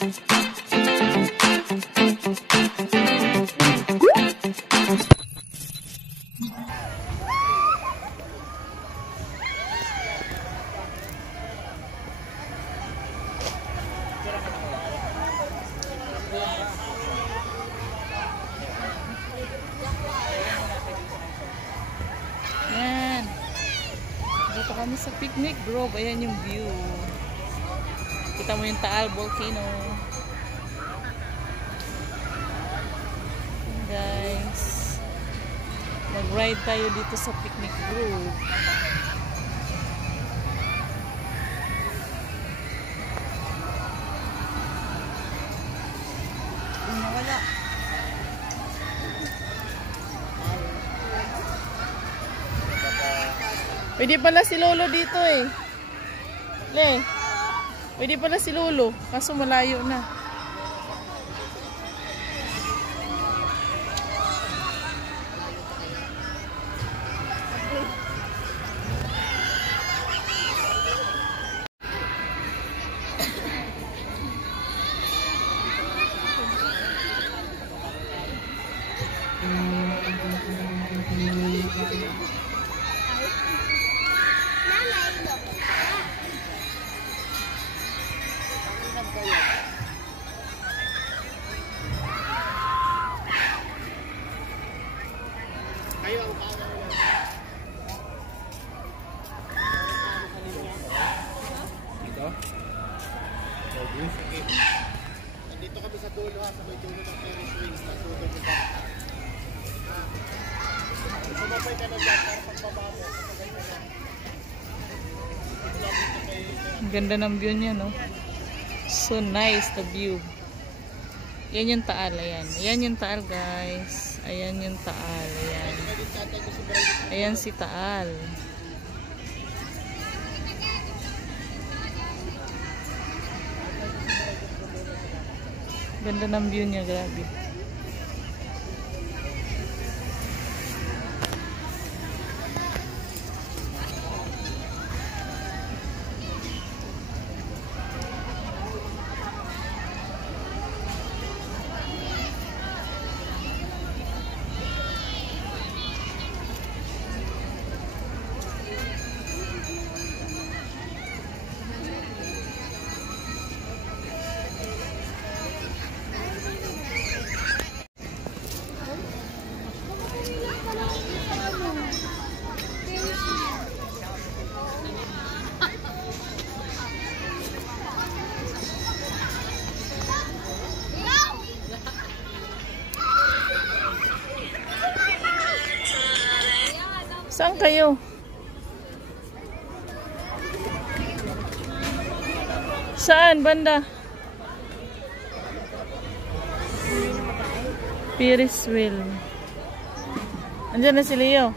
Yan. Dito kami sa picnic grove. Ayan yung view. Kita mo yung Taal Volcano. Guys, mag-ride tayo dito sa picnic grove. Wala. Pwede pala si Lolo dito eh. Le. Pwede pala si Lolo. Kaso malayo na. Dito kami sa dulo ha, sa may dulo ng Ferris wheels na dulo nito. Sumabay ka na dyan para pagbaba mo. Ang ganda ng view niya, no? So nice the view. Yan yung Taal, ayan. Ayan yung Taal, guys. Ayan yung Taal, ayan. Ayan si Taal. Ganda ng view niya, grabe. Saan kayo? Saan banda? Ferris wheel. Andiyan na si Leo.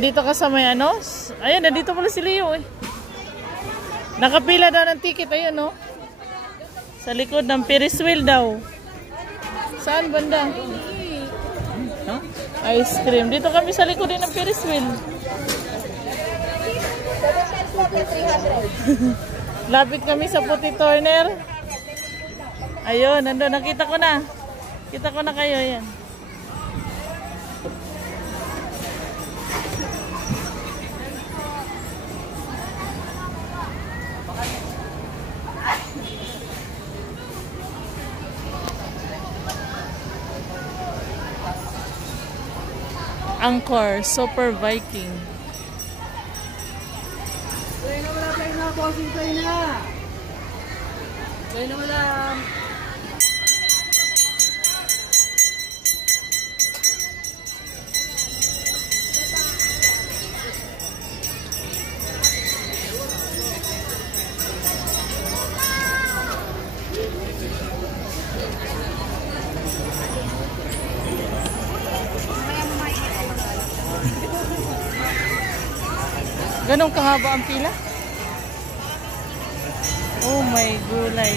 Dito ka sa may ano? Ayun, nandito pala si Leo eh. Nakapila daw ng ticket, ayun no? Sa likod ng Ferris wheel daw. Saan banda? Huh? Ice cream. Dito kami sa likod din ng Ferris wheel. Lapit kami sa Puti Turner. Ayun, nandun. Nakita ko na. Kita ko na kayo. Ayan. Angkor, Super Viking. Play na, bossing play na. Play na wala. Ganong kahaba ang pila? Oh my gulay.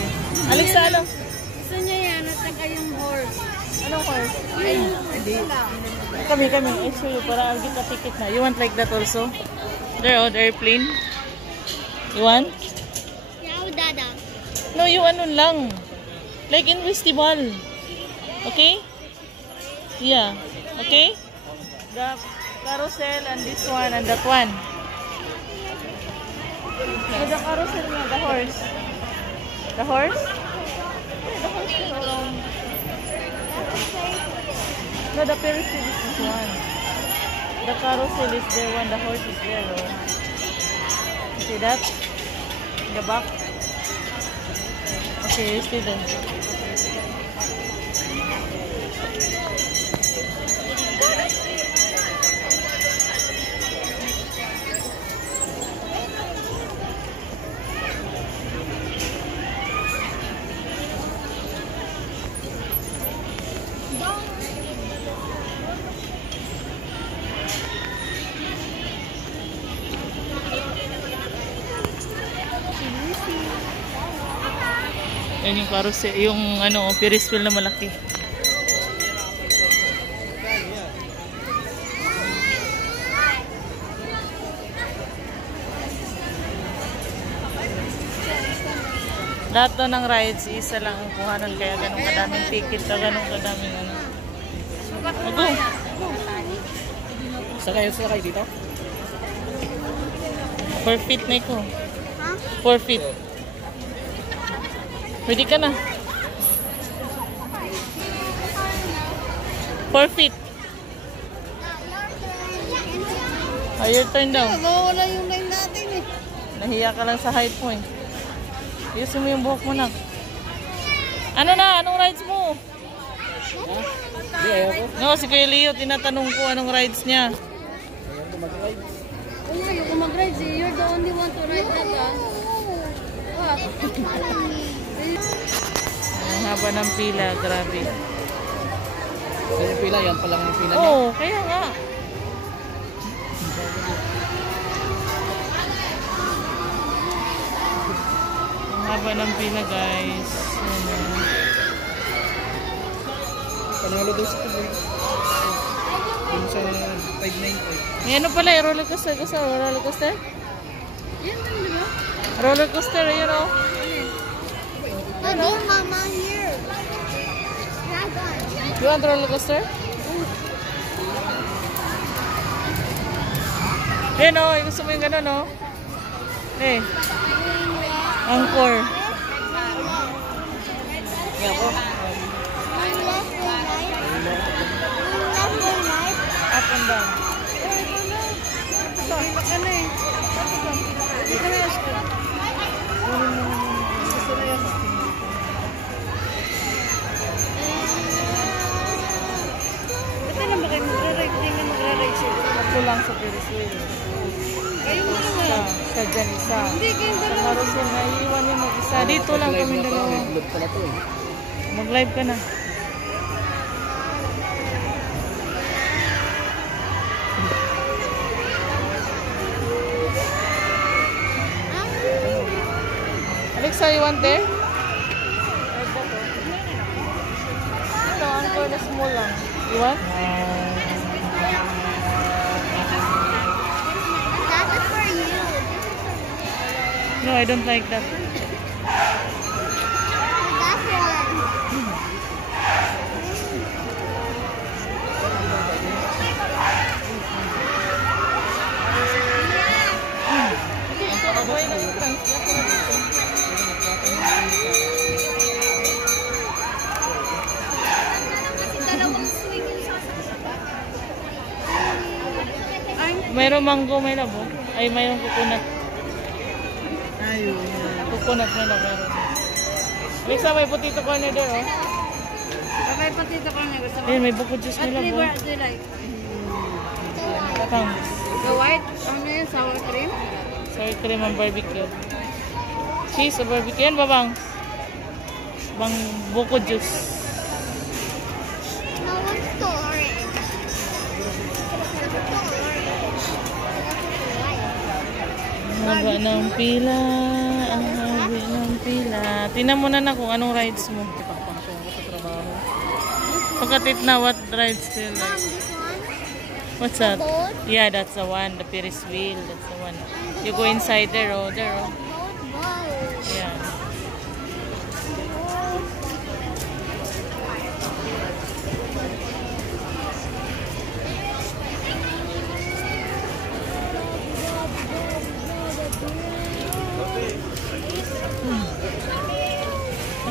Alik sa ano? Gusto niya yan at saka yung horse. Anong horse? Ay, hindi. Kami. I show you para I'll get a ticket na. You want like that also? There, oh, the airplane. You want? Yeah, Prada. No, you ano lang. Like in festival. Okay? Yeah. Okay? The carousel and this one and that one. No, the carousel nga, the horse. The horse? Yeah, the horse is around. No, the Ferris wheel is this one. The carousel is there one, the horse is there. Oh. You see that? In the back? Okay, you see them. Yan yung carousel, yung ano, Ferris wheel na malaki. Lahat to ng rides, isa lang ang kuhanan, kaya ganun kadaming ticket, ganun kadaming ano. Go! Sakay dito? 4 feet na iko. 4 feet. Pwede ka na. 4 feet. Oh, your turn daw. Wala yung line natin eh. Nahiya ka lang sa height mo eh. Ayusin mo yung buhok mo na. Ano na? Anong rides mo? Hindi, ayoko. No, si Kuya Leo, tinatanong ko anong rides niya. Ayoko mag-ride. Oo, ayoko mag-ride eh. You're the only one to ride that ah. What? Ang haba ng pila, grabe. Sa yung pila, yan pa lang yung pila niya. Oo, kaya nga. Ang haba ng pila, guys. Panalo daw sa tubig. Yung sa 595. May ano pala, roller coaster. Gusto mo roller coaster? Yan lang, di ba? Roller coaster, you know? No, mama, here. Dragon. You want roller coaster? Eh, no. Gusto mo yung gano'n, no? Eh. Angkor. Kaya ako. Up and down. Ba't na ba kayo mag-ride? Hindi nga mag-ride siya. Ako lang sa Ferris wheel. Kayo mo naman. Sa dyan isa. Hindi, kayong Sa dalawa. carousel na iiwan niya mag-isa. Dito lang kami dalawa. Vlog pala to eh. Mag-live ka na. Alexa, you want there? Ito, Angkor na small lang. You want? That is for you. No, I don't like that. That one. Mayroong mango, may labo. Ay, mayroong coconut. Ayun. Coconut na lang meron. Alexa, may potato corner there, oh. Okay, potato corner. Gusto mo? Ayun, may buko juice What nila, flavor bo. do you like? Tatang. The white? Ano yun? Sour cream? Sour cream and barbecue. Cheese or barbecue. Yan, babang. Bang buko juice. No one's to orange. Ang haba ng pila. Ang haba ng pila. Tingnan mo na kung anong rides mo. Pagkatit na, what rides do you like? This one? What's that? Boat? Yeah, that's the one. The Ferris wheel. That's the one. You go inside there, oh. There, oh. Boat. Yeah.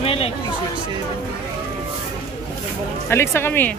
Melek. Alexa kami.